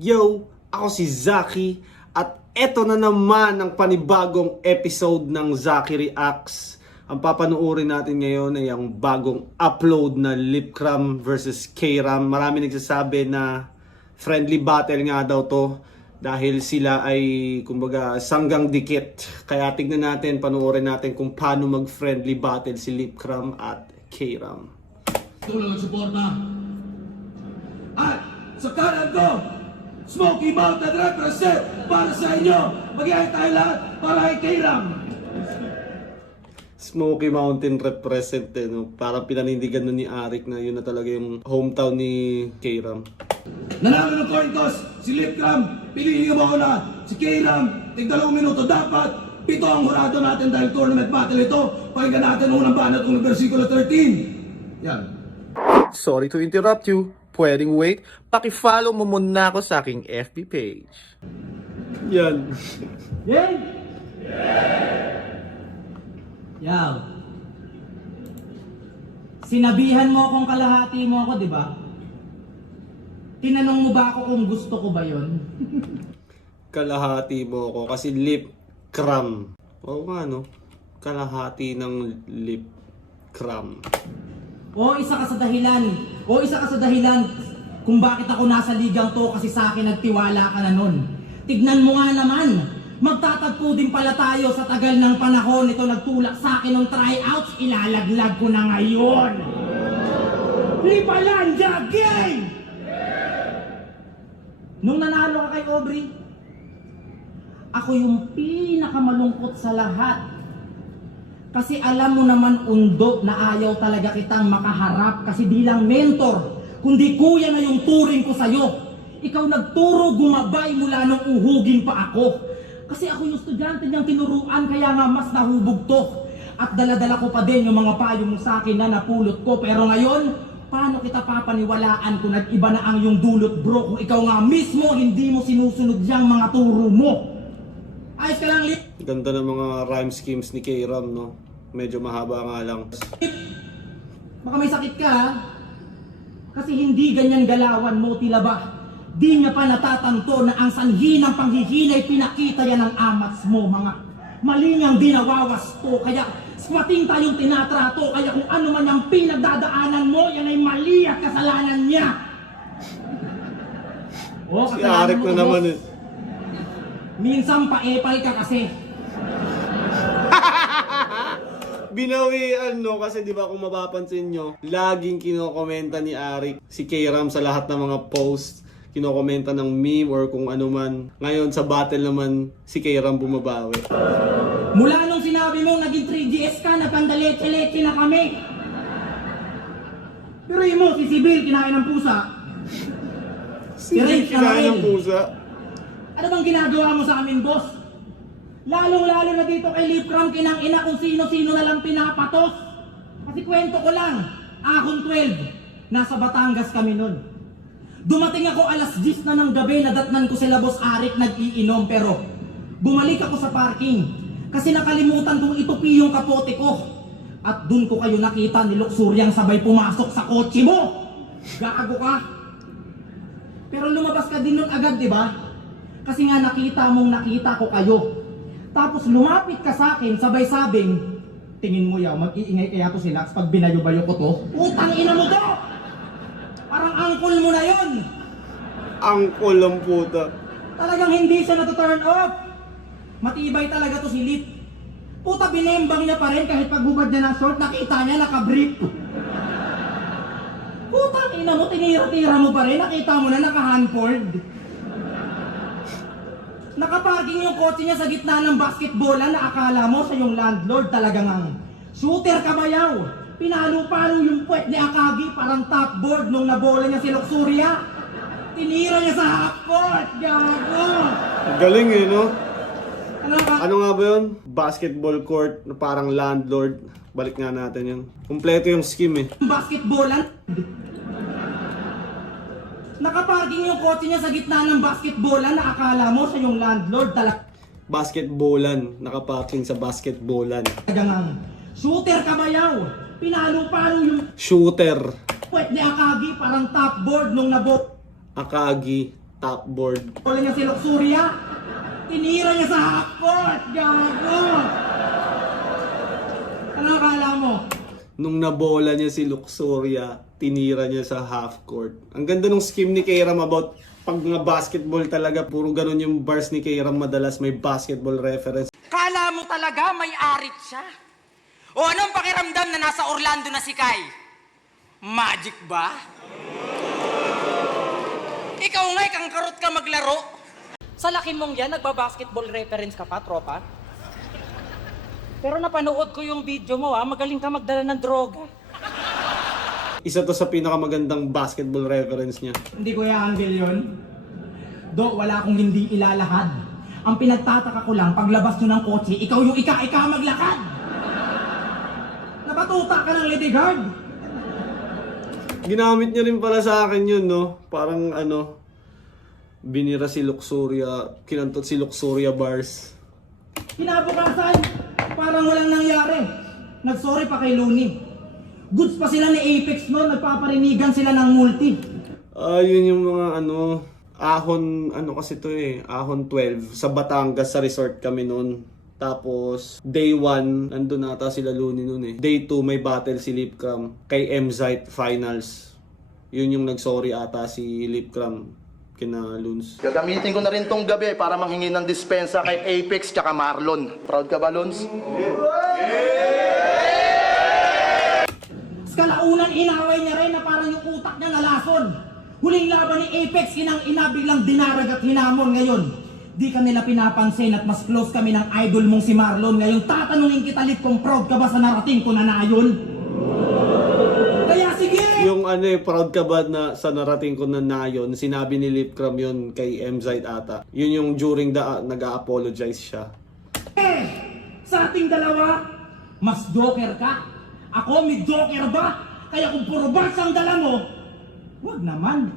Yo, ako si Zaki at eto na naman ang panibagong episode ng Zaki Reacts. Ang papanuorin natin ngayon ay ang bagong upload na Lipcram versus K-Ram. Marami nagsasabi na friendly battle nga daw to dahil sila ay kumbaga sanggang dikit. Kaya tignan natin, panuorin natin kung paano mag-friendly battle si Lipcram at K-Ram. Tulong at suporta. At sa kanan ko, Smoky Mountain represent para sa inyo. Mag-iayay tayo lahat para kay K-Ram. Smoky Mountain represent no? Parang pinanindigan na ni Arik na yun na talaga yung hometown ni K-Ram. Nanalo ng coin toss, si Lipcram. Piliin mo na si K-Ram. Tig 2 minuto dapat. 7 ang hurado natin dahil tournament battle ito. Pakinggan natin unang banat ng versikulo 13. Yan. Sorry to interrupt you. Pwedeng wait. Paki-follow mo muna ako sa aking FB page. Yan. Game! Yaw. Sinabihan mo akong kalahati mo ako, di ba? Tinanong mo ba ako kung gusto ko ba yon? Kalahati mo ako kasi Lipcram. Oo nga no. Kalahati ng Lipcram. O isa ka sa dahilan kung bakit ako nasa ligang to kasi sa akin nagtiwala ka na nun. Tignan mo nga naman, magtatagpo din pala tayo sa tagal ng panahon. Ito nagtulak sa akin ng tryouts, ilalaglag ko na ngayon. Lipalandia game! Nung nanalo ka kay Aubrey, ako yung pinakamalungkot sa lahat. Kasi alam mo naman undo na ayaw talaga kitang makaharap kasi di lang mentor, kundi kuya na yung turing ko sa'yo. Ikaw nagturo gumabay mula nung uhugin pa ako. Kasi ako yung estudyante niyang tinuruan kaya nga mas nahubog to. At daladala ko pa din yung mga payo mo sa akin na napulot ko. Pero ngayon, paano kita papaniwalaan kung nag-iba na ang yung dulot bro kung ikaw nga mismo hindi mo sinusunod yung mga turo mo? Ayos ka lang, Lip. Ganda ng mga rhyme schemes ni K-Ram no. Medyo mahaba nga lang. Baka may sakit ka ha? Kasi hindi ganyan galawan mo tila ba? Di niya pa natatanto na ang sanhi ng panghihinay pinakita yan ng amats mo mga mali niyang dinawawasto. Kaya swating tayong tinatrato. Kaya kung ano man yung pinagdadaanan mo, yan ay mali at kasalanan niya. O, Si Arik na naman eh. Minsan paepal ka kasi. Binawian no kasi di ba kung mapapansin nyo, laging kinokomenta ni Arik si K-Ram sa lahat ng mga posts. Kinokomenta ng meme or kung ano man. Ngayon sa battle naman si K-Ram bumabawi. Mula nung sinabi mong naging 3GS ka, napandaletse-letse na kami. Pero mo, si Sibyl kinain ng pusa. Si Ray kinain ng pusa. Ano bang ginagawa mo sa amin, boss? Lalong-lalo na dito kay Lipcram, kinang-ina kung sino-sino na lang pinapatos. Kasi kwento ko lang, ahon 12, nasa Batangas kami nun. Dumating ako alas 10 na ng gabi, nadatnan ko sila Boss Arik nag-iinom, pero bumalik ako sa parking. Kasi nakalimutan kong itupi yung kapote ko. At dun ko kayo nakita ni Luksuryang sabay pumasok sa kotse mo. Gago ka. Pero lumabas ka din nun agad, di ba? Kasi nga nakita ko kayo. Tapos lumapit ka sa akin, sabay-sabing, tingin mo yaw, mag-iingay kaya to sila pag binayo-bayo ko to? Utang ina mo to! Parang angkol mo na yon. Angkol ang puta. Talagang hindi siya na-turn off. Matibay talaga to si Lip. Puta, binembang niya pa rin kahit paghubad niya ng short, nakita niya naka-brief. Putang ina mo, tinira-tira mo pa rin, nakita mo na naka-handboard. Nakaparking yung kotse niya sa gitna ng basketballan na akala mo siya yung landlord. Talagang ang shooter kabayaw. Pinalo-palo yung puwet ni Akagi parang top board nung nabola niya si Luxuria. Tinira niya sa half-court. Gago! Galing eh no? Ano ka? Ano nga ba yun? Basketball court na parang landlord. Balik nga natin yun. Kompleto yung scheme eh. Basketballan? Nakaparking yung kotse niya sa gitna ng basketballan na akala mo siya yung landlord. Basketballan. Nakaparking sa basketballan. Talagang ang shooter kabayaw. Pinalo-palo yung Shooter. puwet ni Akagi parang top board nung Akagi. top board. Wala niya si Luxuria. Tinira niya sa half court. Gago. Ano akala mo? Nung nabola niya si Luxuria, tinira niya sa half court. Ang ganda nung scheme ni Kairam about pag nga basketball talaga, puro ganun yung bars ni Kairam, madalas may basketball reference. Kala mo talaga may arit siya? O anong pakiramdam na nasa Orlando na si Kai? Magic ba? Ikaw nga'y kang karot ka maglaro. Sa laki mong yan, nagbabasketball reference ka pa, tropa? Pero napanood ko yung video mo, magaling ka magdala ng droga. Isa to sa pinakamagandang basketball reference niya. Hindi ko i-angle yun. Do, wala akong hindi ilalahad. Ang pinagtataka ko lang, paglabas nyo ng kotse, ikaw yung ika maglakad. Napatuta ka ng lady guard. Ginamit niya rin pala sa akin yun, no? Parang ano, binira si Luxuria, kinantot si Luxuria bars. Kinabukasan, parang walang nangyari. Nagsorry pa kay Looney. Goods pa sila ni Apex noon, nagpaparinigan sila ng multi. Yun yung mga ano, ahon, ano kasi to ahon 12. Sa Batangas, sa resort kami noon. Tapos, day 1, nandun ata sila Looney noon Day 2, may battle si Lipcram kay Mzite Finals. Yun yung nagsorry ata si Lipcram kina Luns. Gagamitin ko na rin tong gabi para manghingi ng dispensa kay Apex tsaka Marlon. Proud ka ba, Luns? Kalaunan inaway niya rin na parang yung utak niya nalason. Huling laban ni Apex, inang-ina biglang dinarag at hinamon ngayon. Di ka nila pinapansin at mas close kami ng idol mong si Marlon. Ngayon tatanungin kita Lip kung proud ka ba sa narating ko na nayon? Kaya sige! Yung proud ka ba na sa narating ko na nayon, sinabi ni Lipcram yun kay Mzite ata. Yun yung during the nag-a-apologize siya. Sa ating dalawa, mas joker ka. Ako, may joker ba? Kaya kung puro bars ang dala mo, wag naman.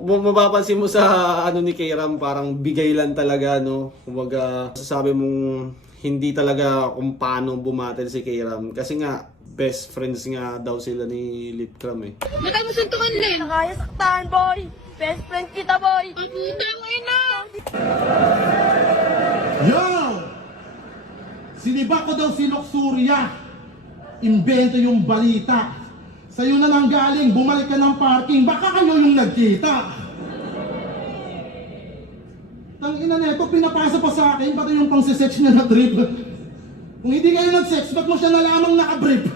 Mapapansin mo sa ano ni Kairam, parang bigay lang talaga, no? Kumbaga, sasabi mong hindi talaga kung paano bumatel si Kairam. Kasi nga, best friends nga daw sila ni Lipcram Ba't tayo masuntukan, Len? Kaya saktahan, boy. Best friend kita, boy. Pagputang ina! Yo! Siniba ko daw si Luxuria. Imbento yung balita. Sa'yo na nang galing, bumalik ka ng parking. Baka kayo yung nagkita. Tangina neto, pinapasa pa sa akin, pati yung pang-sex niya na trip. Kung hindi kayo nag-sex, ba't mo siya na lamang nakabrip?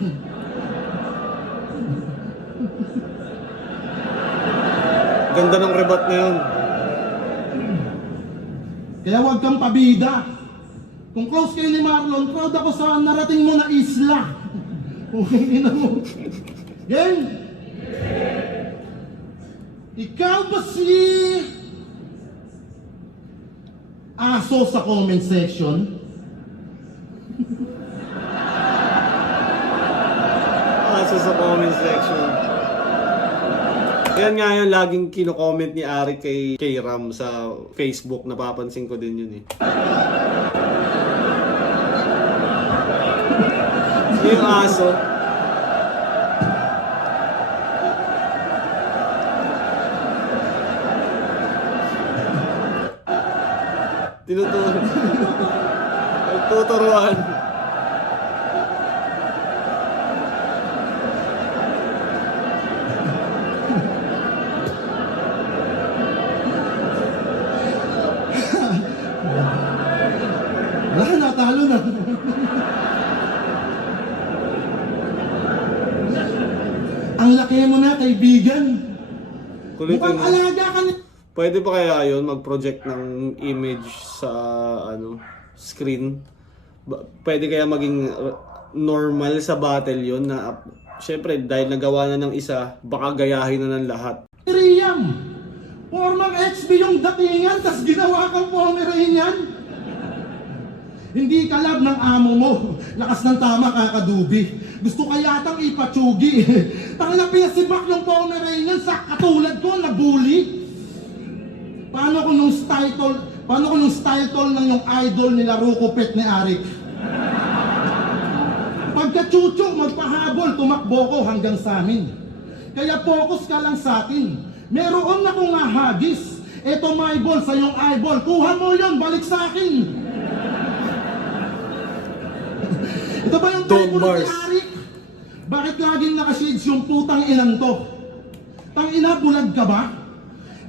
Ganda ng rebat na yun. Kaya huwag kang pabida. Kung close kayo ni Marlon, proud ako sa narating mo na isla. Okay, ina mo. Gang! Ikaw ba si aso sa comment section? Aso sa comment section. Yan nga yun, laging kino-comment ni Ari kay Ram sa Facebook. Napapansin ko din yun Yung aso. Tuturuan. Wala, natalo na. Ang laki mo na, kaibigan. Kulit Mukhang yun. alaga ka na. Pwede pa kaya yun mag-project ng image sa screen? Pwede kaya maging normal sa battle yun na syempre dahil nagawa na ng isa, baka gayahin na ng lahat. Riyam! Formang XB yung datingan, tas ginawa kang Pomeranian. Hindi ka lab ng amo mo. Lakas ng tama, kakadubi. Gusto ka yatang ipatsugi. Tangina pinasibak yung Pomeranian sa katulad ko, nabully. Paano kung yung style tol ng yung idol nila Rukupet ni Arik? Pagka-chucho, magpahabol, tumakbo ko hanggang sa amin. Kaya focus ka lang sa akin. Meron akong ahagis. Eto my ball sa iyong eyeball. Kuha mo yon, balik sa akin. Ito ba yung Tom typo ni Bars. Arik? Bakit laging nakashades yung putang inan to? Tangina, bulag ka ba?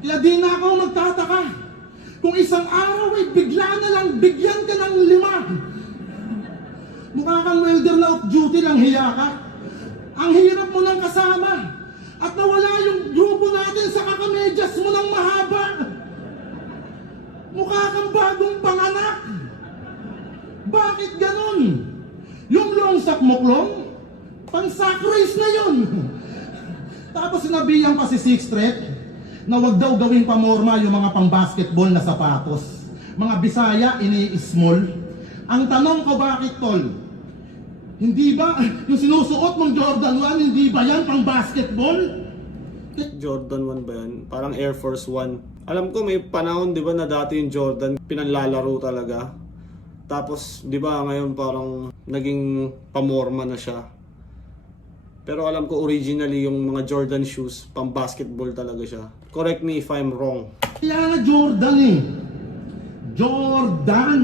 Kaya di na ako magtataka. Kung isang araw ay bigla na lang bigyan ka ng 5. Mukha kang welder na off duty lang, hiya ka. Ang hirap mo nang kasama. At nawala yung grupo natin sa kakamedyas mo ng mahaba. Mukha kang bagong panganak. Bakit ganun? Yung long sack mo, Klong, pang sack race na yun. Tapos sinabihan pa si Six Threat na wag daw gawing pamorma yung mga pang basketball na sapatos. Mga Bisaya, ini-small. Ang tanong ko, bakit, tol? Hindi ba yung sinusuot mong Jordan 1, hindi ba yan pang basketball? Jordan 1 ba yan? Parang Air Force 1. Alam ko may panahon, di ba, na dati yung Jordan pinanlalaro talaga. Tapos, di ba, ngayon parang naging pamorma na siya. Pero alam ko originally yung mga Jordan shoes, pang basketball talaga siya. Correct me if I'm wrong. Kaya na Jordan eh. Jordan.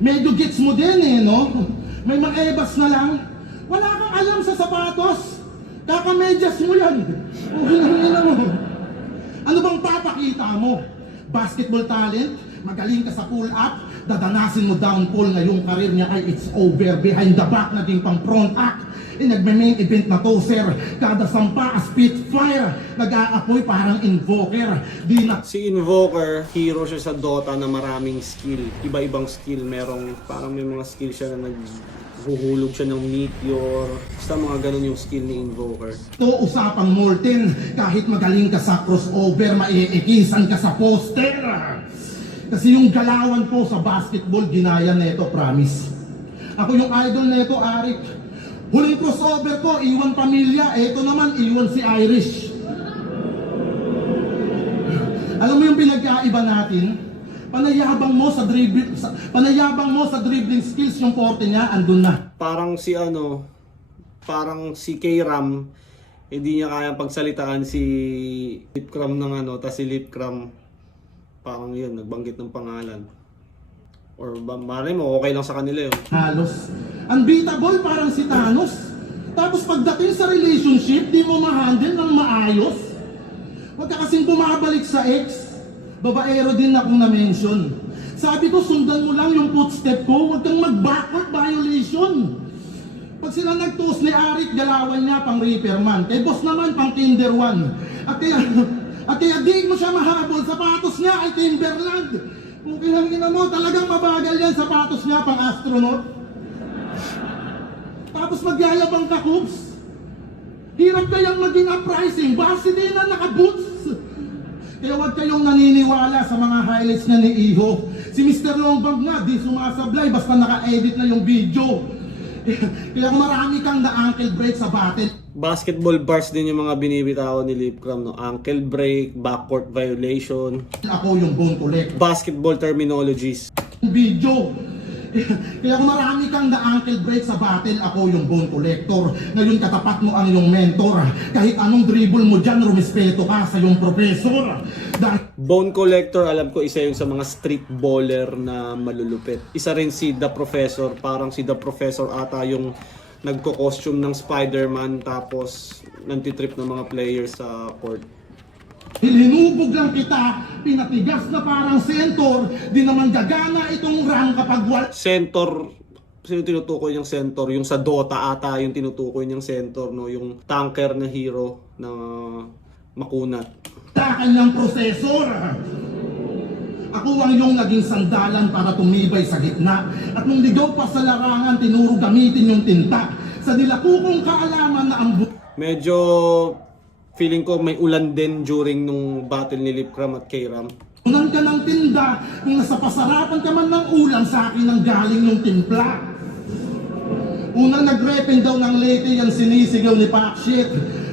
Medyo gets mo din eh, no? May mga ebas na lang. Wala kang alam sa sapatos. Kakamedyas mo yan. Mo. Ano bang papakita mo? Basketball talent? Magaling ka sa pull-up? Dadanasin mo downfall ngayong karir niya ay it's over. Behind the back, naging pang front act. Nagme-main event na to, sir. Kada sampa, spitfire. Nag-aapoy parang invoker. Di na... Si Invoker, hero siya sa Dota na maraming skill. Iba-ibang skill. Merong, parang may mga skill siya na naghuhulog siya ng meteor. Basta mga ganun yung skill ni Invoker. To usapang molten. Kahit magaling ka sa crossover, maiikisan ka sa poster. Kasi yung galawan ko sa basketball, ginaya neto, promise. Ako yung idol neto, Arik. Huling crossover ko, iwan pamilya. Eto naman, iwan si Irish. Alam mo yung pinagkaiba natin? Panayabang mo sa dribbling skills, yung forte niya, andun na. Parang si K-Ram, hindi niya kayang pagsalitaan si Lipcram ng tas si Lipcram, parang yun, nagbanggit ng pangalan. Or mali mo, okay lang sa kanila yun. Halos. Unbeatable, parang si Thanos. Tapos pagdating sa relationship, di mo ma-handle ng maayos. Huwag ka kasing bumabalik sa ex. Babaero din akong na-mention. Sabi ko, sundan mo lang yung footstep ko, huwag kang mag-backward violation. Pag sila nag-toast ni Arik, galawan niya pang Reaper Man. Kay boss naman pang Kinder One. At kaya di mo siya mahabol, sapatos niya ay Timberland. Kung kinangina mo, talagang mabagal yan, sapatos niya pang astronaut. Tapos magyayabang ka, Coops. Hirap kayang maging uprising, base din na naka-boots. Kaya huwag kayong naniniwala sa mga highlights na ni Iho. Si Mr. Longbang nga, di sumasablay, basta naka-edit na yung video. Kaya marami kang na-ankle break sa battle. Basketball bars din yung mga binibitawan ni Lipcram, no? Ankle break, backcourt violation, Ako yung bone collect. basketball terminologies. Video. Kaya kung marami kang na-ankle break sa battle, ako yung bone collector. Ngayon katapat mo ang iyong mentor. Kahit anong dribble mo dyan, rumispeto ka sa iyong professor. Dahil Bone collector, alam ko isa yung sa mga street baller na malulupit. Isa rin si The Professor, parang si The Professor ata yung nagko-costume ng Spider-Man tapos nantitrip ng mga players sa court. hinubog lang kita, pinatigas na parang sentor, di naman gagana itong ram kapag wala. Center, sino tinutukoy yung center? Yung sa Dota ata yung tinutukoy niyang center, no? Yung tanker na hero na makunat. Sa kanyang prosesor. Ako ang iyong naging sandalan para tumibay sa gitna. At nung ligaw pa sa larangan, tinuro gamitin yung tinta. Sa nilakukong kaalaman na ang Medyo feeling ko may ulan din during nung battle ni Lipcram at K-Ram. bunan ka ng tinda. Kung nasa pasarapan ka man ng ulam, sa akin ang galing yung timpla. Unang nag-repen daw ng Leyte, yan sinisigaw ni Pakshit.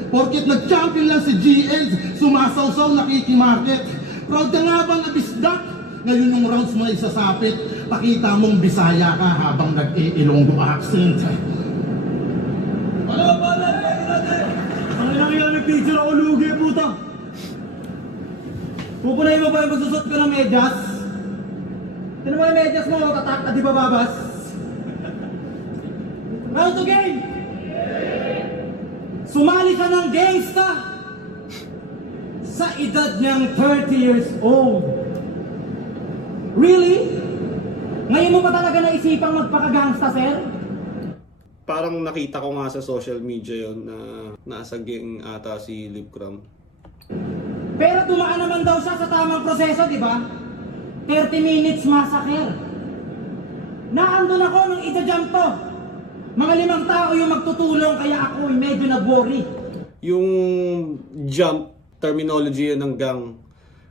Porkit nag-champion lang si GL, sumasawsaw nakikimarket. Proud ka nga bang abisdak? Ngayon yung rounds mo na isasapit, pakita mong Bisaya ka habang nag-i-Ilonggo accent. Palabalan natin! Kaya may picture ako lugi, puta. Pupunayin mo ba yung magsusot ko ng medyas? Tinan mo yung medyas mo, tatak at di ba babas? Round to game! Sumali ka ng gangsta sa edad niyang 30 years old. Really? Ngayon mo pa talaga naisipang magpaka-gangsta, sir? Parang nakita ko nga sa social media yon na nasa gang ata si Lipcram. Pero dumaan naman daw siya sa tamang proseso, di ba? 30 minutes massacre. Naandun ako nung ita-jump to. Mga 5 tao yung magtutulong kaya ako medyo nag-worry. Yung jump terminology yun ng gang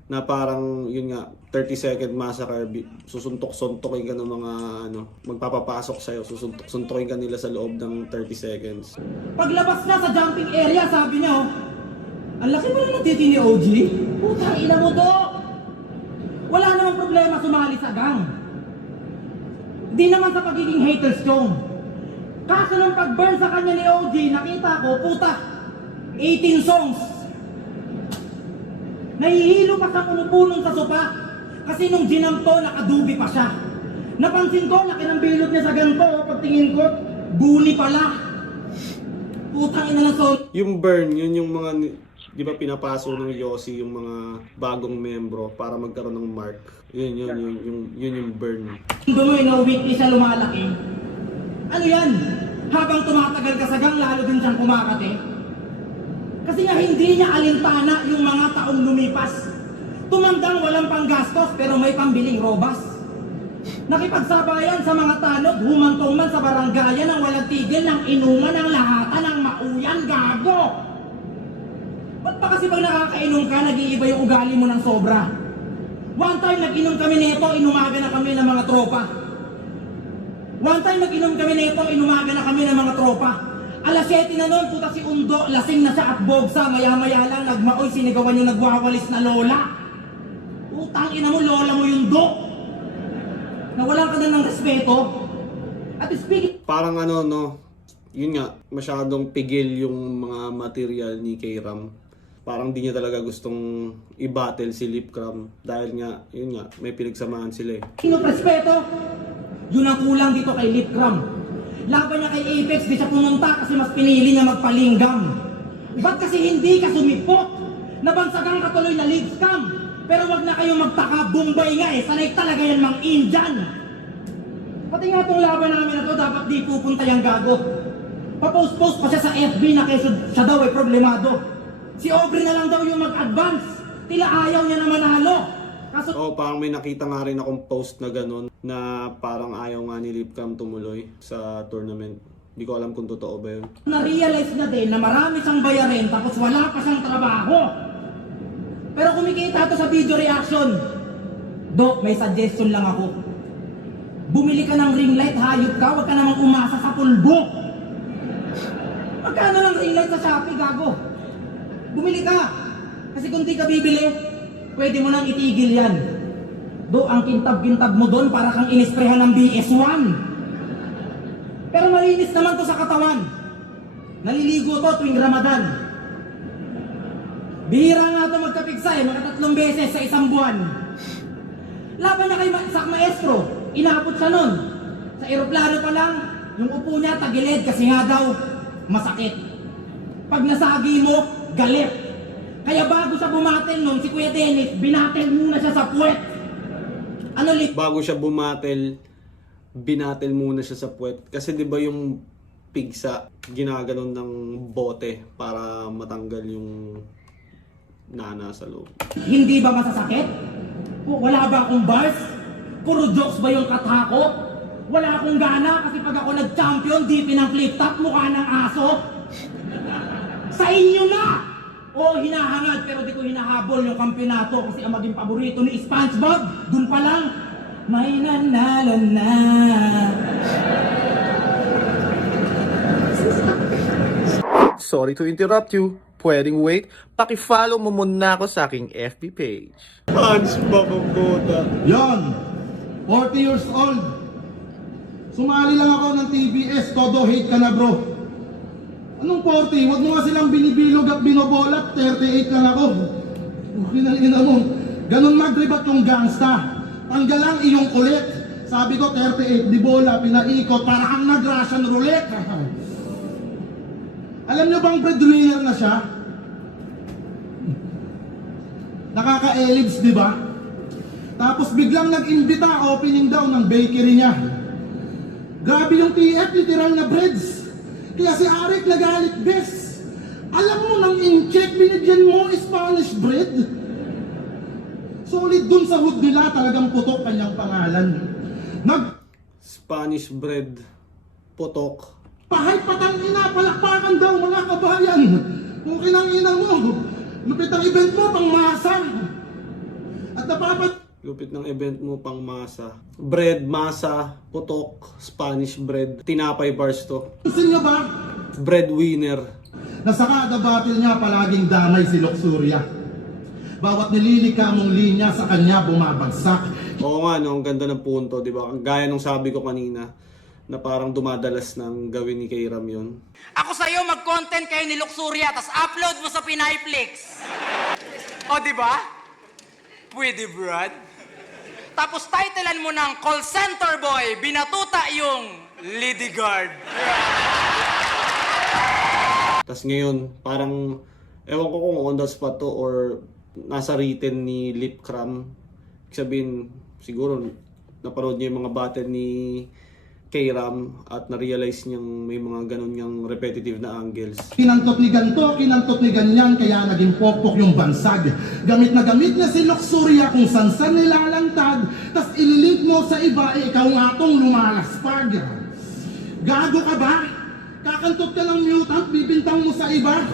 na parang yun nga 30-second massacre, susuntok-suntokin ka ng mga magpapapasok sa'yo, susuntok-suntokin ka nila sa loob ng 30 seconds. Paglabas na sa jumping area, sabi niya, oh, ang laki mo na ng titi ni OG. Putang ina mo to! Wala namang problema sumali sa gang. Di naman sa pagiging haters yung. Kaso nung pag-burn sa kanya ni OG, nakita ko, puta, 18 songs. Nahihilo pa sa punong sa sopa. Kasi nung ginamto, nakadubi pa siya. Napansin ko, laki ng bilog niya sa ganito. Pagtingin ko, buni pala. Putang ina ng song. Yung burn, yun yung mga, di ba pinapaso ng Yossi yung mga bagong membro para magkaroon ng mark. Yun yung burn. Doon mo, ino-weekly siya lumalaki. Ano yan? Habang tumatagal ka sa gang, lalo din siyang kumakate. Kasi nga hindi niya alintana yung mga taong lumipas. Tumandang walang panggastos pero may pambiling robas. Nakipagsabayan sa mga tanod, humantong man sa baranggayan ng walang tigil ng inuman ng lahatan ng mauyan, gago! Ba't ba kasi pag nakakainom ka, nag-iiba yung ugali mo ng sobra? One time nag-inom kami nito, inumaga na kami ng mga tropa. One time nag-inom kami nito, inumaga na kami ng mga tropa. Alas 7 na noon, puta si Undo, lasing na siya at bogsa, maya-maya lang nagmaoy, sinigawan yung nagwawalis na lola. Utang ina mo, lola mo yung do. Nawalan ka na ng respeto. At speaking... Parang yun nga, masyadong pigil yung mga material ni K-Ram. Parang di niya talaga gustong i-battle si Lipcram dahil nga, yun nga, may pinagsamahan sila eh. Sino respeto? Yun ang kulang dito kay Lipcram. Laban niya kay Apex, di siya pumunta kasi mas pinili niya magpalinggam. Ba't kasi hindi ka sumipot? Nabansagang ka tuloy na lead scam. Pero wag na kayong magtaka, Bombay nga eh. Sanay talaga yan mang Indian. Pati nga itong laban namin na to, dapat di pupunta yung gago. Papost-post pa siya sa FB na kayo siya daw ay problemado. Si Aubrey na lang daw yung mag-advance. Tila ayaw niya na manalo. Kaso... Parang may nakita nga rin akong post na ganun na parang ayaw nga ni Lipcram tumuloy sa tournament. Hindi ko alam kung totoo ba yun. Na-realize na din na marami siyang bayarin tapos wala pa siyang trabaho. Pero kumikita ito sa video reaction. Dok, may suggestion lang ako. Bumili ka ng ring light, hayop ka, huwag ka namang umasa sa pulbo. Magkano lang ring light sa Shopee, gago? Bumili ka. Kasi kung di ka bibili, pwede mo nang itigil yan. Do, ang kintab-kintab mo doon para kang inisprehan ng BS1. Pero malinis naman to sa katawan. Naliligo to tuwing Ramadan. Bihira nga ito magkapigsay, mga 3 beses sa isang buwan. Laban na kay Sak Maestro, inabot siya nun. Sa eroplano pa lang, yung upo niya tagilid kasi nga daw masakit. Pag nasagi mo, galit. Kaya bago siya bumatel nun, si Kuya Dennis, binatel muna siya sa puwet. Bago siya bumatel, binatel muna siya sa puwet. Kasi di ba yung pigsa, ginaganon ng bote para matanggal yung nana sa loob. Hindi ba masasakit? Wala ba akong bars? Puro jokes ba yung katha ko? Wala akong gana kasi pag ako nag-champion, di pinang-flip top, mukha ng aso. Sa inyo na! Oo, hinahangad pero di ko hinahabol yung kampiyonato kasi ang maging paborito ni SpongeBob, dun pa lang, may nanalo na. Sorry to interrupt you. Pwedeng wait. Paki-follow mo muna ako sa aking FB page. SpongeBob ang puta. Yon, 40 years old. Sumali lang ako ng TBS, todo hate ka na bro. Anong 40? Huwag mo nga silang binibilog at binobolat. 38 lang ako. Okay na ina mo. Ganon magribat yung gangsta. Tanggal lang iyong kulit. Sabi ko 38, di bola, pinaikot. Para kang nag-Russian roulette. Alam nyo bang breadwinner na siya? Nakaka-elips, di ba? Tapos biglang nag-imbita, opening daw ng bakery niya. Grabe yung TF, literal na breads. Kaya si Arik nagalit, bes. Alam mo, nang in-check, binigyan mo Spanish bread. Solid dun sa hood nila, talagang putok kanyang pangalan. Spanish bread, putok. Pahay patang ina, palakpakan daw mga kabayan. Okay lang ina mo. Lupit ang event mo, pang masa. At Lupit ng event mo pang masa. Bread, masa, putok, Spanish bread. Tinapay bars to. Pansin nyo ba? Breadwinner. Na sa kada battle niya palaging damay si Luxuria. Bawat nililika mong linya sa kanya bumabagsak. Oo nga, no, ang ganda ng punto, di ba? Gaya nung sabi ko kanina, na parang dumadalas ng gawin ni Kayram yun. Ako sa'yo, mag-content kayo ni Luxuria, tas upload mo sa Pinayflix. O, di ba? Pwede, Brad. Tapos titlean mo ng call center boy, binatuta yung lady guard. Tapos ngayon, parang, ewan ko kung on the spot to or nasa written ni Lip Cram. Sabihin, siguro, napanood niya yung mga battle ni Kayram at na-realize niyang may mga ganun niyang repetitive na angles. Kinantot ni ganto, kinantot ni ganyan, kaya naging pokpok yung bansag. Gamit na gamit niya si Luxuria kung san-san nilalantad, tas ililink mo sa iba, ikaw nga tong lumalaspag. Gago ka ba? Kakantot ka ng mutant, bibintang mo sa iba?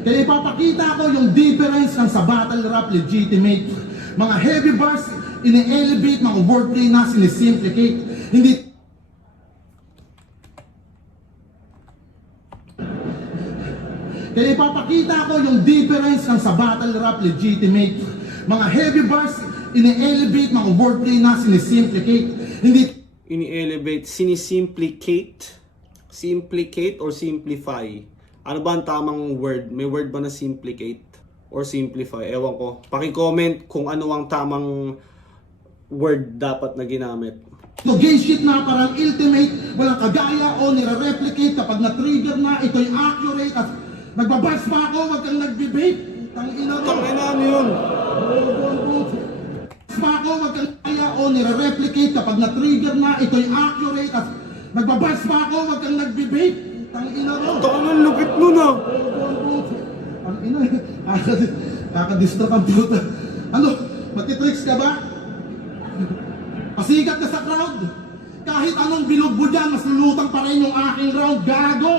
Kaya ipapakita ko yung difference ng sa battle rap legitimate. Mga heavy bars, ini-elevate, mga wordplay na sinisimplicate. Hindi... Kaya ipapakita ko yung difference ng sa battle rap legitimate. Mga heavy bars, ini-elevate, mga wordplay na sinisimplicate. Hindi... Ini-elevate, sinisimplicate, simplicate or simplify. Ano ba ang tamang word? May word ba na simplicate or simplify? Ewan ko. Paki-comment kung ano ang tamang word dapat na ginamit. So gay shit na parang ultimate, walang kagaya o nire-replicate kapag na-trigger na, ito'y accurate at nagbabars pa ako, wag kang nagbe-vape. Tangina mo. Tangina ano yun? Pa ako, wag kang kaya o nire-replicate kapag na-trigger na, ito'y accurate at nagbabars pa ako, wag kang nagbe-vape. Tangina mo. Tangina, lupit mo na. Tangina, kakadistract ang puta. Ano, matitricks ka ba? Pasigat ka sa crowd. Kahit anong bilog mo dyan, mas lulutang pa rin yung aking round. Gago!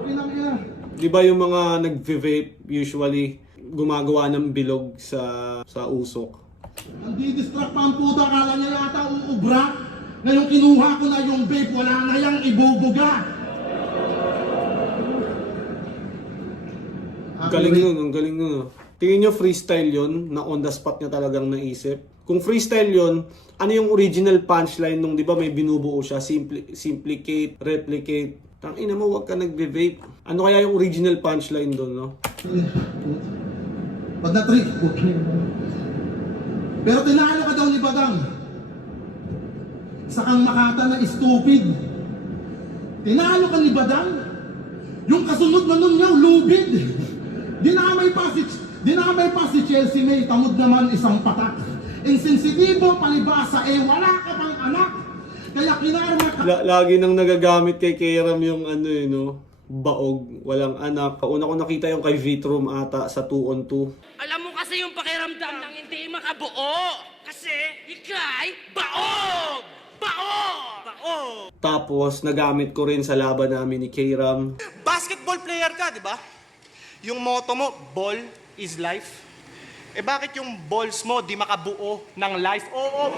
Okay lang yan. Di ba yung mga nag-vape usually gumagawa ng bilog sa usok? Nandi-distract pa ang puta, akala niya yata uubra. Ngayong kinuha ko na yung vape, wala na yang ibubuga. Ang galing nun, ang galing nun. Tingin nyo freestyle yun, na on the spot niya talagang naisip. Kung freestyle yun, ano yung original punchline nung, di ba may binubuo siya, simplicate, replicate. Tangina mo, wag ka nagbe-vape. Ano kaya yung original punchline doon, no? Pag na-trick, pero tinalo ka daw ni Badang. Isa kang makata na stupid. Tinalo ka ni Badang. Yung kasunod na nun niya, lubid. Dinamay pa si Chelsea May, tamod naman isang patak. Insensitibo, palibasa, wala ka pang anak. Kaya kinarma ka. Lagi nang nagagamit kay Kayram yung ano no? Baog, walang anak. Una ko nakita yung kay Vitrum ata sa 2-on-2. Alam mo kasi yung pakiramdam ng hindi makabuo. Kasi ikay baog! Baog! Baog! Tapos nagamit ko rin sa laban namin ni Kayram. Basketball player ka, di ba? Yung motto mo, ball is life. Eh bakit yung balls mo di makabuo ng life? Oo,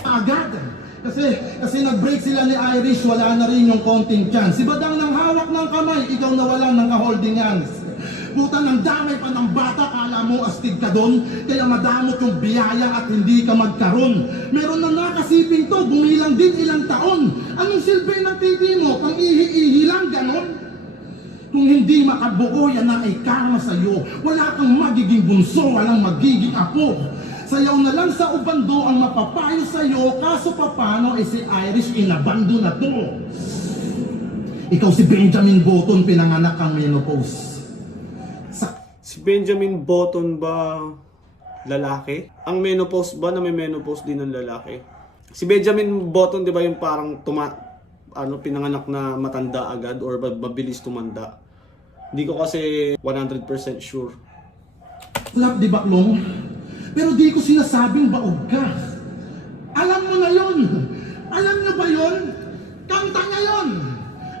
Agad. Kasi nag-break sila ni Irish, wala na rin yung konting chance. Si Badang nang hawak ng kamay, ikaw nawalan ng ka-holding hands. Puta, nang damay pa ng bata, kala mo astig ka doon, kaya madamot yung biyaya at hindi ka magkaroon. Meron na nakasiping to, bumilang din ilang taon. Anong silbi ng titi mo? Pang ihi-ihi lang, ganon? Kung hindi makabuo, yan na ay karma sa'yo. Wala kang magiging bunso, walang magiging apo. Sayaw na lang sa ubando ang mapapayo sa'yo, kaso papano si Irish inabando na to. Ikaw si Benjamin Button, pinanganak kang menopause. Si Benjamin Button ba lalaki? Ang menopause ba na may menopause din ng lalaki? Si Benjamin Button, di ba yung parang pinanganak na matanda agad or mabilis tumanda? Hindi ko kasi 100% sure. Lap di baklong? Pero di ko sinasabing baog ka. Alam mo na yun. Alam nyo ba yun? Kanta nga yun.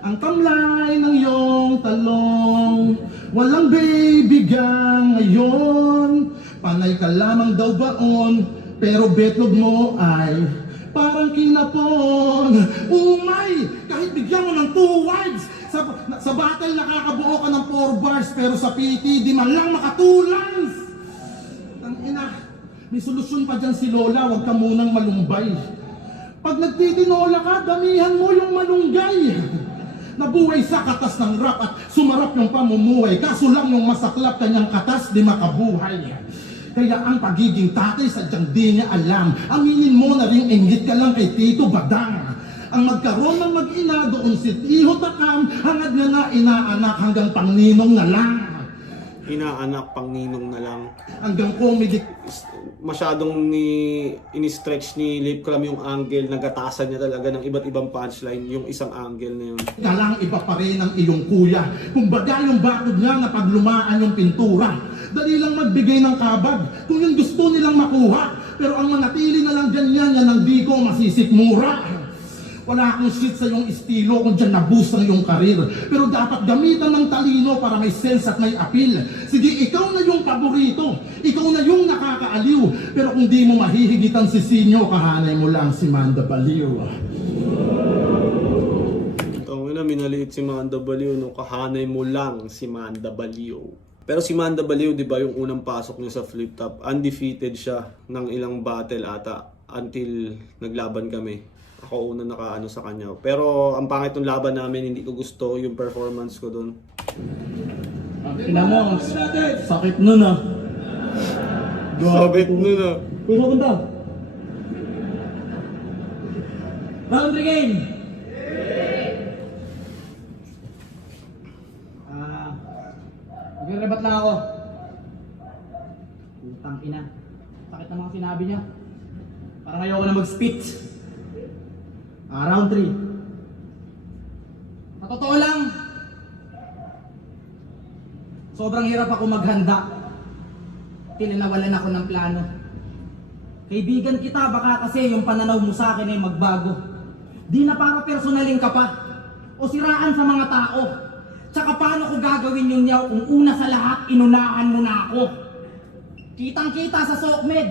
Ang tamlay ng iyong talong, walang bibigyan ngayon. Panay ka lamang daw baon, pero betlog mo ay parang kinapon. Umay, kahit bigyan mo ng 2 wives, sa battle nakakabuo ka ng 4 bars, pero sa PT di man lang makatulans. Tangina, may solusyon pa dyan si Lola, huwag ka munang malumbay. Pag nagtitinola ka, damihan mo yung malunggay. Nabuhay sa katas ng rap at sumarap yung pamumuhay. Kaso lang yung masaklap kanyang katas di makabuhay. Kaya ang pagiging tatay sadyang di niya alam. Aminin mo na rin inggit ka lang kay Tito Badang. Ang magkaroon ng mag-ina doon si Tiho Takam, hangad nga na inaanak hanggang pangninong na lang. Inaanak pang ninong na lang. Hanggang comedy. Masyadong ini-stretch ni Lip Cram yung angle, nagatasan niya talaga ng iba't ibang punchline yung isang angle na yun. Kalang iba pa rin ang iyong kuya. Kung baga yung bakod niya na paglumaan yung pintura. Dali lang magbigay ng kabag kung yung gusto nilang makuha. Pero ang manatili na lang dyan yan ang di ko masisikmura. Wala akong shit sa iyong estilo kung dyan na-boost ang iyong karir. Pero dapat gamitan ng talino para may sense at may appeal. Sige, ikaw na yung paborito. Ikaw na yung nakakaaliw. Pero kung di mo mahihigitan si Sinyo, kahanay mo lang si Manda Baliw. Tawag na, minaliit si Manda Baliw, no? Kahanay mo lang si Manda Baliw. Pero si Manda Baliw, di ba, yung unang pasok niya sa flip top, undefeated siya ng ilang battle ata until naglaban kami. Ako una nakaano sa kanya. Pero ang pangit ng laban namin, hindi ko gusto yung performance ko doon. Tingnan mo, sakit nun ah. Sabit nun ah. Uy, punta. Round 3 game. Magre-rebat lang ako. Putang ina. Sakit ng mga sinabi niya. Parang ayoko na mag-spit. Round 3. Sa totoo lang, sobrang hirap ako maghanda. Nawalan ako ng plano. Kaibigan kita, baka kasi yung pananaw mo sa akin ay magbago. Di na para personaling ka pa o siraan sa mga tao. Tsaka paano ko gagawin yung yaw kung una sa lahat inunahan mo na ako. Kitang-kita sa SOCMED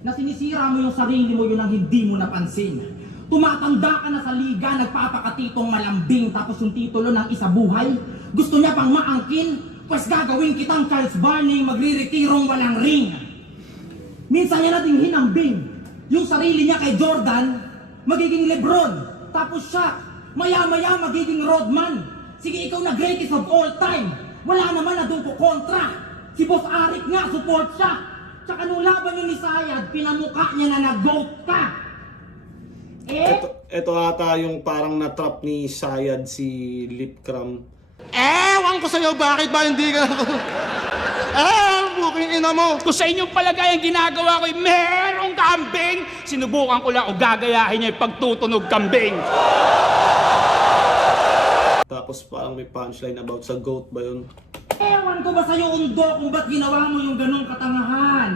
na sinisira mo yung sarili mo, yun ang hindi mo napansin. Tumatanda ka na sa liga, nagpapakatitong malambing, tapos yung titulo ng isa buhay, gusto niya pang maangkin, pues gagawin kitang Charles Barney, magre-retirong walang ring. Minsan niya nating hinambing, yung sarili niya kay Jordan, magiging Lebron, tapos siya, maya-maya magiging Rodman. Sige, ikaw na greatest of all time, wala naman na doon ko kontra. Si Boss Arik nga, support siya. Tsaka nung laban yun ni Sayad, pinamukha niya na nag-GOAT ka. Ito ata yung parang na-trap ni Sayad si Lip Cram. Ewan ko sa'yo, bakit ba hindi ka buking ina mo. Kung sa inyong palagay ang ginagawa ko ay merong kambing, sinubukan ko lang o gagayahin niya yung pagtutunog kambing. Tapos parang may punchline about sa goat ba yun? Ewan ko ba sa'yo, Undo, kung ba't ginawa mo yung ganong katangahan?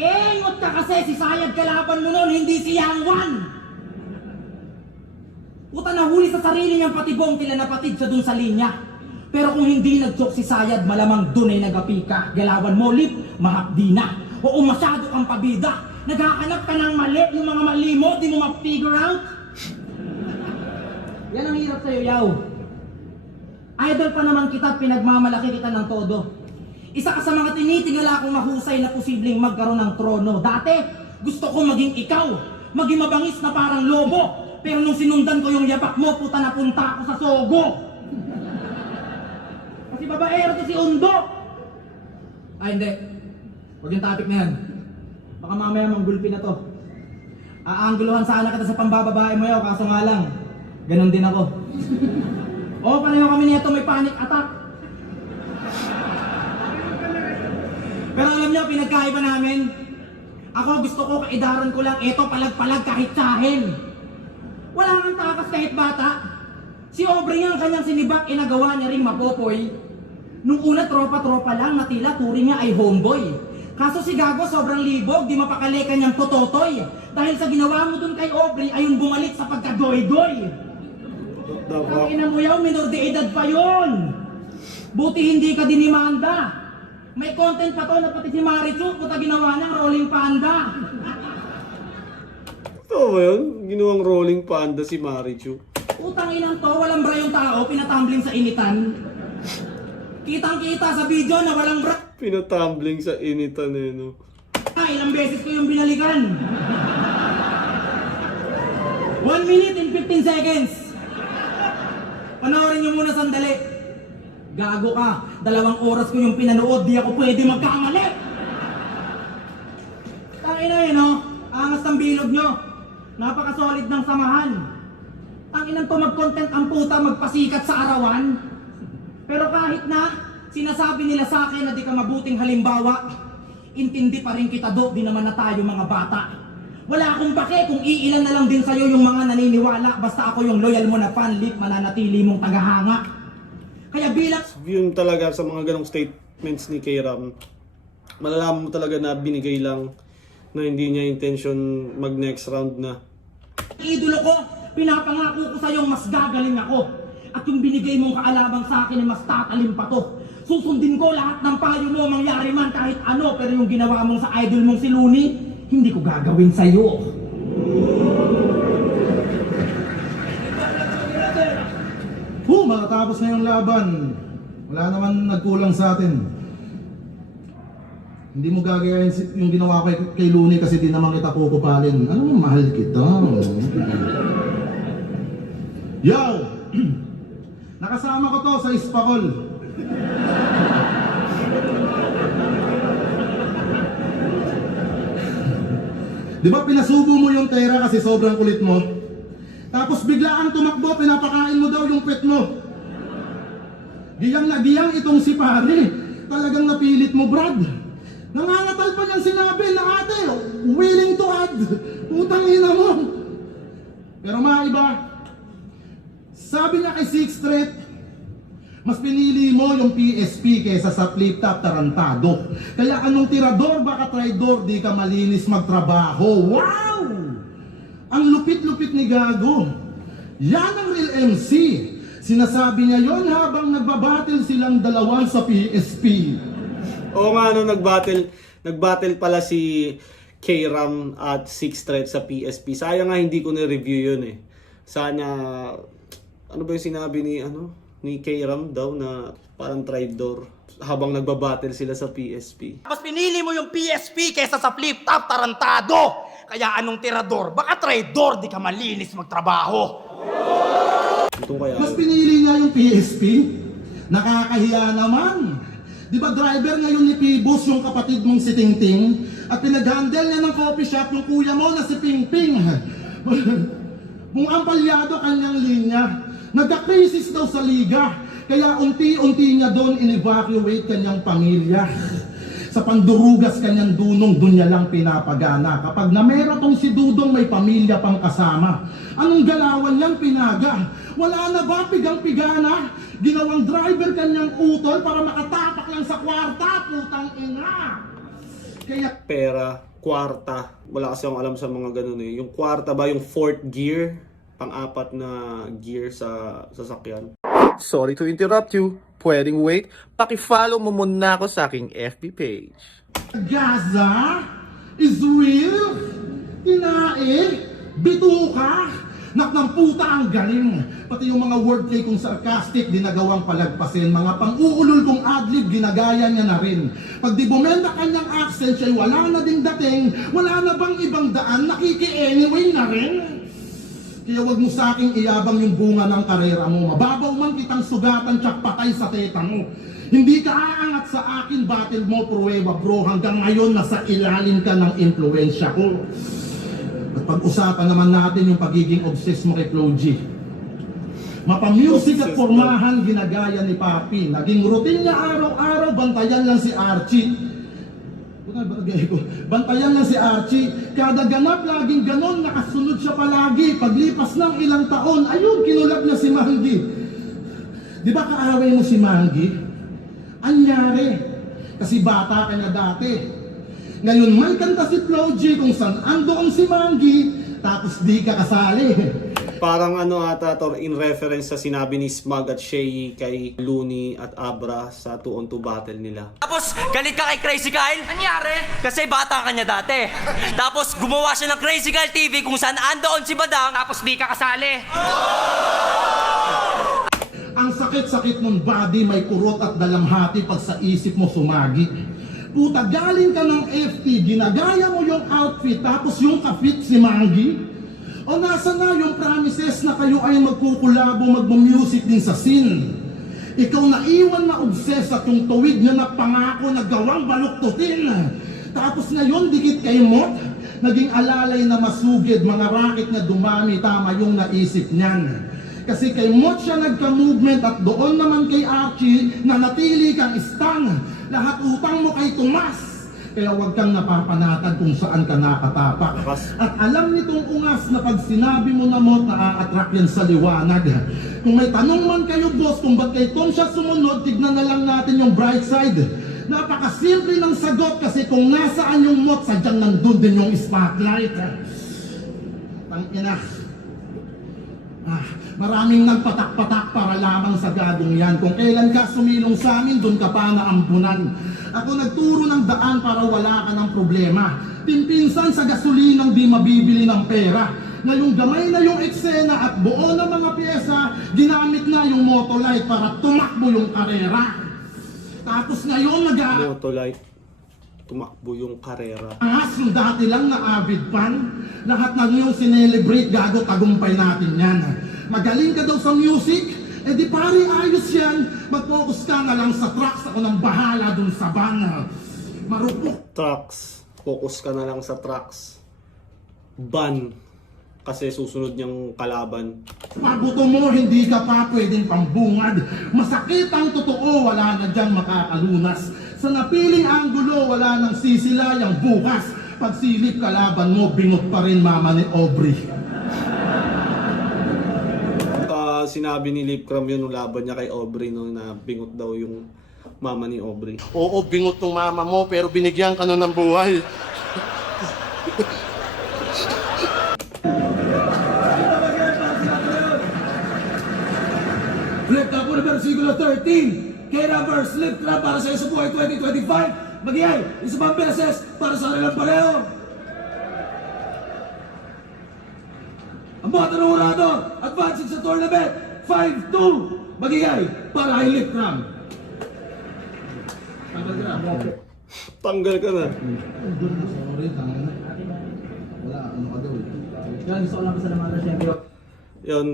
Engot ka kasi, si Sayad kalaban mo nun, hindi si Yang Wan. Puta, nahuli sa sarili niyang patibong, tila napatid siya dun sa linya. Pero kung hindi nag-joke si Sayad, malamang dun ay nagapi ka. Galawan mo, Lip, mahapdi na. Oo, masyado kang pabida. Naghahanap ka ng mali, yung mga mali mo, di mo ma-figure out. Yan ang hirap sa'yo, Yaw. Either idol pa naman kita at pinagmamalaki kita ng todo. Isa ka sa mga tinitingala kong mahusay na posibleng magkaroon ng trono. Dati, gusto ko maging ikaw, maging mabangis na parang lobo. Pero nung sinundan ko yung yapak mo, puta na punta ako sa sogo. Kasi babaero to si Undo. Ay hindi, huwag yung topic na yan. Baka mamaya manggulpi na to. Aanggulohan sana kita sa pambababae mo yaw, kaso nga lang, ganun din ako. Oo, pareho kami nito may panic attack. Pero alam nyo, pinagkaiba namin. Ako gusto ko, kaidaran ko lang, eto palag-palag kahit sahin. Wala kang takas kahit bata. Si Aubrey ang kanyang sinibak, inagawa niya ring mapopoy. Nung una, tropa-tropa lang, natila turing niya ay homeboy. Kaso si Gago sobrang libog, di mapakali kanyang tototoy. Dahil sa ginawa mo dun kay Aubrey, ayun bumalik sa pagkadoy-doy. Ang ina mo yaw, minor de edad pa yun. Buti hindi ka dinimanda. May content pa to na pati si Marichu, puta ginawa niyang rolling panda. Ito ba yun? Ginawang rolling panda si Marichu. Utang inang to, walang bra yung tao, pinatumbling sa initan. Kitang-kita sa video na walang bra. Pinatumbling sa initan eh, no? Ilang beses ko yung binalikan. 1 minute and 15 seconds. Panoorin nyo muna sandali. Gago ka. 2 oras ko yung pinanood. Di ako pwede magkamali. Tangina yun, no? Angas ng bilog nyo. Napaka-solid ng samahan. Tanginan to mag-content ang puta, magpasikat sa arawan. Pero kahit na, sinasabi nila sa akin na di ka mabuting halimbawa, intindi pa rin kita do, di naman na tayo mga bata. Wala akong pake kung iilan na lang din sa'yo yung mga naniniwala, basta ako yung loyal mo na fanlip, mananatili mong tagahanga. Kaya bilang... Yun talaga sa mga ganong statements ni K-Ram, malalaman mo talaga na binigay lang na hindi niya intention mag next round na. Idolo ko, pinapangako ko sa'yo mas gagaling ako. At yung binigay mong kaalabang sa akin ay mas tatalim pa to. Susundin ko lahat ng payo mo, mangyari man kahit ano, pero yung ginawa mong sa idol mong si Looney, hindi ko gagawin sa'yo. Makatapos na yung laban. Wala naman nagkulang sa atin. Hindi mo gagayahin yung ginawa ko kay Looney kasi di naman kita pupupalin. Ano mo, mahal kita. Yo! Nakasama ko to sa Ispakol. Di ba pinasubo mo yung tera kasi sobrang kulit mo? Tapos biglaan tumakbo, pinapakain mo daw yung pet mo. Giyang na giyang itong si pare. Talagang napilit mo, Brad. Nangangatal pa niyang sinabi na ate, willing to add. Utang ina mo. Pero maiba, sabi niya kay Sixth Street, mas pinili mo yung PSP kesa sa flip top tarantado. Kaya anong tirador, baka traidor, di ka malinis magtrabaho. Wow! Ang lupit-lupit ni Gago. Yan ang real MC. Sinasabi niya yon habang nagbabattle silang dalawa sa PSP. Oo nga, no, nagbattle pala si K-Ram at Sixth Street sa PSP. Sayang nga hindi ko na-review yun eh. Sana, ano ba yung sinabi ni K-Ram daw na parang traidor habang nagbabattle sila sa PSP. Mas pinili mo yung PSP kesa sa flip top tarantado. Kaya anong tirador, baka traidor, di ka malinis magtrabaho. Ito kaya. Mas pinili niya yung PSP? Nakakahiya naman. Di ba driver ngayon ni Pibos yung kapatid mong si Tingting? At pinag-handle niya ng coffee shop yung kuya mo na si Pingping. Kung ang palyado kanyang linya, nagka-crisis daw sa liga. Kaya unti-unti niya doon in-evacuate kanyang pamilya. Sa pandurugas kanyang dunong, dun niya lang pinapagana. Kapag namera tong si Dudong may pamilya pang kasama. Anong galawan niyang pinaga? Wala na ba pigang-pigana? Ginawang driver kanyang utol para makatapak lang sa kwarta, putang ina. Kaya Pera, kwarta. Wala kasi akong alam sa mga ganun eh. Yung kwarta ba yung fourth gear? Pang-apat na gear sa sasakyan. Sorry to interrupt you. Pwedeng wait. Paki-follow mo muna ako sa aking FB page. Gaza is real. Tinae, bituka, Nak ng puta ang galing. Pati yung mga wordplay kong sarcastic, ginagawang palagpasin. Mga pang-uulol kong adlib, ginagaya niya na rin. Pag di bumenda kanyang accent, siya'y wala na ding dating. Wala na bang ibang daan, nakiki-anyway na rin. Kaya wag mo sa aking iyabang yung bunga ng karera mo. Mababaw man kitang sugatan, tsak patay sa teta mo. Hindi ka aangat sa akin, battle mo, pruweba bro. Hanggang ngayon, nasa ilalim ka ng impluensya ko. At pag-usapan naman natin yung pagiging obsessed mo kay Flo G. Mapamusic at formahan, ginagaya ni Papi. Naging routine niya araw-araw, bantayan lang si Archie. Bantayan lang si Archie. Kada ganap, laging ganon, nakasunod siya palagi. Paglipas ng ilang taon, ayun, kinulat niya si Mangi. Di ba kaaway mo si Mangi? Anyari, kasi bata ka na dati. Ngayon may kanta si Flo G kung saan andoon si Mangi, tapos di ka kasali. Parang ano ata to, in reference sa sinabi ni Smug at Shay kay Looney at Abra sa 2-on-2 battle nila. Tapos, galit ka kay Crazy Kyle? Anyari? Kasi bata ka niya dati. Tapos, gumawa siya ng Crazy Kyle TV kung saan andoon si Badang. Tapos, di ka kasali. Ang sakit-sakit ng body, may kurot at dalamhati pag sa isip mo sumagi. Puta, galing ka ng FT, ginagaya mo yung outfit, tapos yung ka-fit si Mangi? O nasa na yung promises na kayo ay magkukulabo, magmumusik din sa scene? Ikaw na iwan na obsessed at yung tuwid niya na pangako na gawang baluktutin. Tapos ngayon, dikit kay Mot, naging alalay na masugid, mga racket niya dumami, tama yung naisip niyan. Kasi kay Mot siya nagka-movement at doon naman kay Archie na natili kang stun. Lahat utang mo kay Tomas. Kaya huwag kang napapanatag kung saan ka nakatapak. At alam nitong ungas na pag sinabi mo na Mot, na-attract yan sa liwanag. Kung may tanong man kayo boss kung ba't kay Tom siya sumunod, tignan na lang natin yung bright side. Napakasimple ng sagot kasi kung nasaan yung Mot, sadyang nandun din yung spotlight. Tangina. Maraming nagpatak-patak para lamang sa gagong yan. Kung kailan ka sumilong sa amin, dun ka pa naampunan. Ako nagturo ng daan para wala ka ng problema. Pinpinsan sa gasolinang di mabibili ng pera. Ngayong gamay na yung eksena at buo na mga pyesa, ginamit na yung Motolite para tumakbo yung karera. Tapos ngayon Motolite, tumakbo yung karera. Angas yung dati lang na avid fan. Lahat na yung sinelebrate, gago, tagumpay natin yan. Magaling ka daw sa music, eh di pare ayos yan. Mag-focus ka na lang sa tracks, ako nang bahala dun sa ban. Marupok. Tracks, focus ka na lang sa tracks. Ban, kasi susunod niyang kalaban. Pabuto mo, hindi ka pa pwedeng pambungad. Masakit ang totoo, wala na dyan makakalunas. Sa napiling anggulo, wala nang sisilayang bukas. Pag silip kalaban mo, bingot pa rin mama ni Aubrey. Sinabi ni Lipcram yun nung laban niya kay Aubrey no, na bingot daw yung mama ni Aubrey. Oo, bingot ng mama mo, pero binigyan ka nun ng buhay. Flip top po na versikulo 13. Kera verse Flip Club para sa iyo sa buhay 2025. Magiyay, isa pang beses para sa kanilang pareho. Ang mga tanong advancing sa tournament, 5-2. Magigay para kay Lip Cram. Tanggal ka na. Sorry, tangin na. Wala, ano ka daw. Yan, gusto ko lang pasalamatan siyempre. Yun,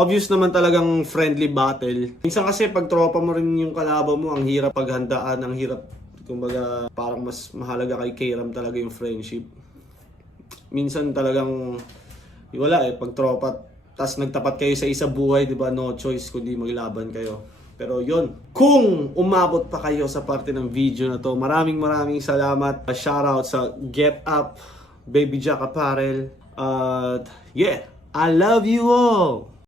obvious naman talagang friendly battle. Minsan kasi pag tropa mo rin yung kalaban mo, ang hirap paghandaan, ang hirap, kumbaga parang mas mahalaga kay K-Ram talaga yung friendship. Minsan talagang wala pag tropa, tas nagtapat kayo sa isa buhay, di ba, no choice kundi maglaban kayo. Pero yun, kung umabot pa kayo sa parte ng video na to, maraming salamat. Shoutout sa Get Up, Baby Jack Apparel, yeah, I love you all!